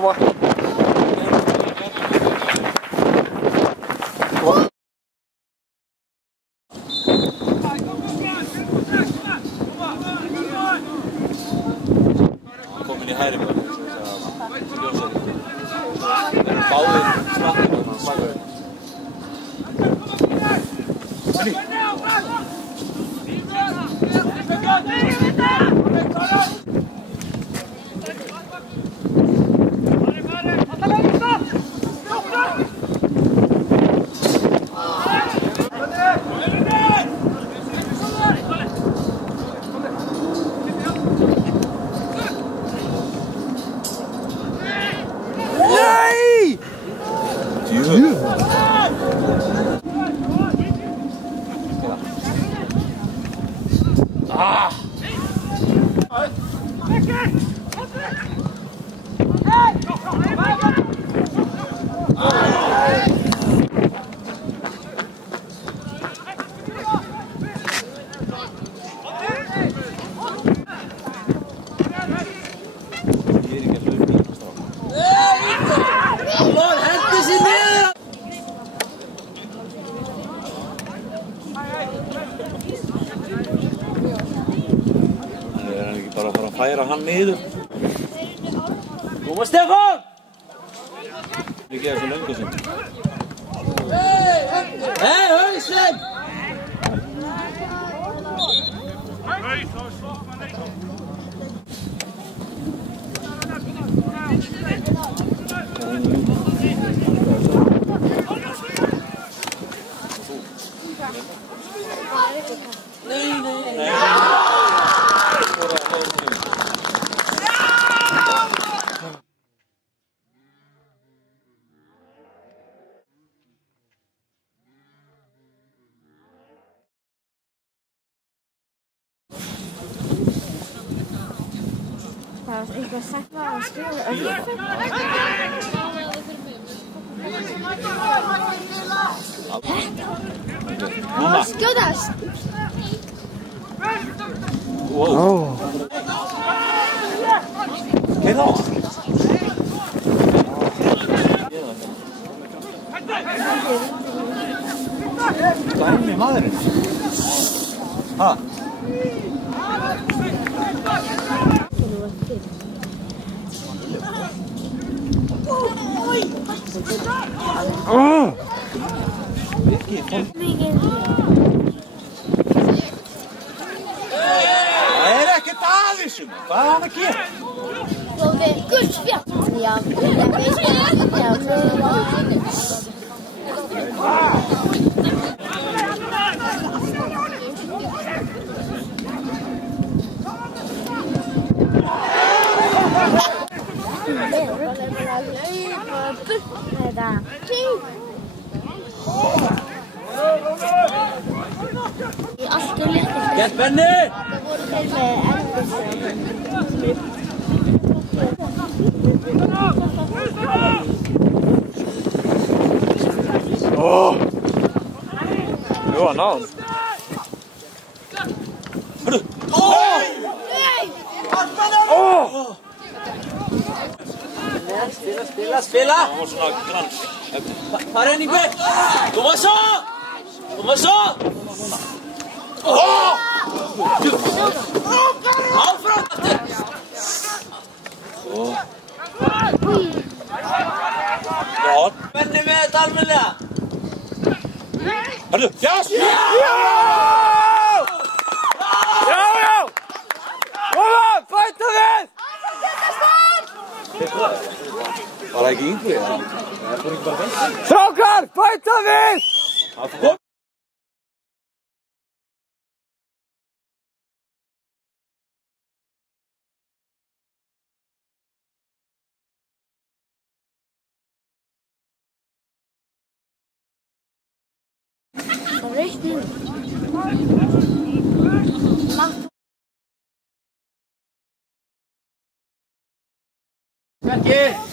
koma. Komin í hæri bara, það er báðir snakka þarna. Nej! Ah! Bara að fara að færa hann niður. Koma Stefán! Við gerum svo löngu sinni. Hei, Hausleim! Nei. Það var eitthvað sagt að skrifa Núna! Skjótast! Wow! Heyrðu á hann! Dæmi maðurinn! Ha? Það er ekkert að þessu, hvað er hann að gera? Gult spjald! Já, Gett Benni! það voru þeir með Jú, hann náðum. Hörru! Spila! Það var svona glans. Fara inn í bygg! Koma svo! Áfram aftur! Gott! Benni með þetta almennilega! Hörru! Yes! Já! Koma, bæta við! Var ekki yngri? Það er ekki bara veit. Strákar, bæta við! Það raukt nú. Ekki!